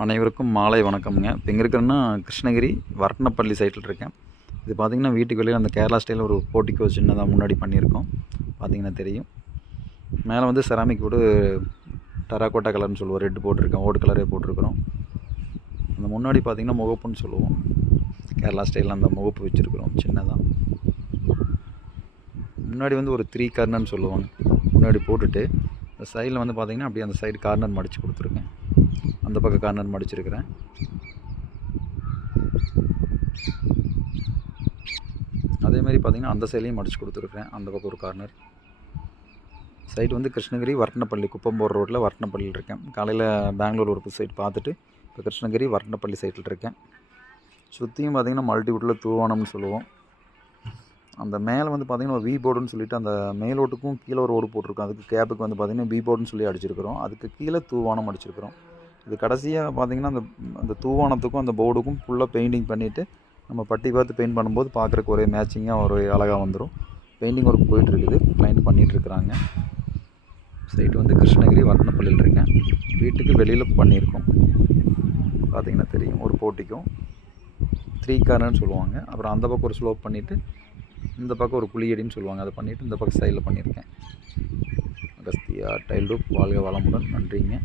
அனைவருக்கும் மாலை வணக்கம்ங்க. இப்போ எங்கே இருக்கிறேன்னா கிருஷ்ணகிரி வர்ணப்பள்ளி சைட்டில் இருக்கேன். இது பார்த்திங்கன்னா வீட்டுக்கு வெளியில் அந்த கேரளா ஸ்டைலில் ஒரு போர்ட்டிக்கோ சின்னதாக முன்னாடி பண்ணியிருக்கோம். பார்த்திங்கன்னா தெரியும். மேலே வந்து செராமிக் போட்டு டெராகோட்டா கலர்னு சொல்லுவோம், ரெட் போட்டிருக்கேன், ஓடு கலரே போட்டிருக்கிறோம். அந்த முன்னாடி பார்த்திங்கன்னா முகப்புன்னு சொல்லுவோம், கேரளா ஸ்டைலில் அந்த முகப்பு வச்சுருக்குறோம் சின்னதாக. முன்னாடி வந்து ஒரு 3 கார்னர்னு சொல்லுவாங்க, முன்னாடி போட்டுட்டு இந்த சைடில் வந்து பார்த்திங்கன்னா அப்படியே அந்த சைடு கார்னர் மடித்து கொடுத்துருக்கேன். அந்த பக்கம் கார்னர் மடிச்சிருக்கிறேன். அதே மாதிரி பார்த்திங்கன்னா அந்த சைட்லையும் மடித்து கொடுத்துருக்குறேன். அந்த பக்கம் ஒரு கார்னர். சைட் வந்து கிருஷ்ணகிரி வர்ணப்பள்ளி, குப்பம் போகிற ரோட்டில் வர்ணப்பள்ளியில் இருக்கேன். காலையில் பெங்களூர் ஒரு சைட் பார்த்துட்டு இப்போ கிருஷ்ணகிரி வர்ணப்பள்ளி சைட்டில் இருக்கேன். சுற்றியும் பார்த்திங்கன்னா மல்டிவுட்டில் தூவானம்னு சொல்லுவோம். அந்த மேலே வந்து பார்த்திங்கன்னா ஒரு வி போர்டுன்னு சொல்லிவிட்டு அந்த மேலோட்டுக்கும் கீழே ஒரு ஓடு போட்டிருக்கோம். அதுக்கு கேப்புக்கு வந்து பார்த்திங்கன்னா வி போர்டுன்னு சொல்லி அடிச்சிருக்கிறோம். அதுக்கு கீழே தூவானம் அடிச்சிருக்கிறோம். இது கடைசியாக பார்த்திங்கன்னா அந்த தூவானத்துக்கும் அந்த போர்டுக்கும் ஃபுல்லாக பெயிண்டிங் பண்ணிவிட்டு நம்ம பட்டி பார்த்து பெயிண்ட் பண்ணும்போது பார்க்குறக்கு ஒரே மேட்சிங்காக ஒரு அழகாக வந்துடும். பெயிண்டிங் ஒர்க் போயிட்டுருக்குது, கிளைண்ட் பண்ணிகிட்ருக்குறாங்க. சைட்டு வந்து கிருஷ்ணகிரி வர்ணப்பள்ளியில் இருக்கேன். வீட்டுக்கு வெளியில் பண்ணியிருக்கோம். பார்த்திங்கன்னா தெரியும், ஒரு போர்ட்டிக்கும் 3 கார்னர்னு சொல்லுவாங்க. அப்புறம் அந்த பக்கம் ஒரு ஸ்லோப் பண்ணிவிட்டு இந்த பக்கம் ஒரு குழியடின்னு சொல்லுவாங்க, அதை பண்ணிவிட்டு இந்த பக்கம் சைடில் பண்ணியிருக்கேன். அகஸ்தியா டைல் ரூப். வாழ்க வளமுடன். நன்றிங்க.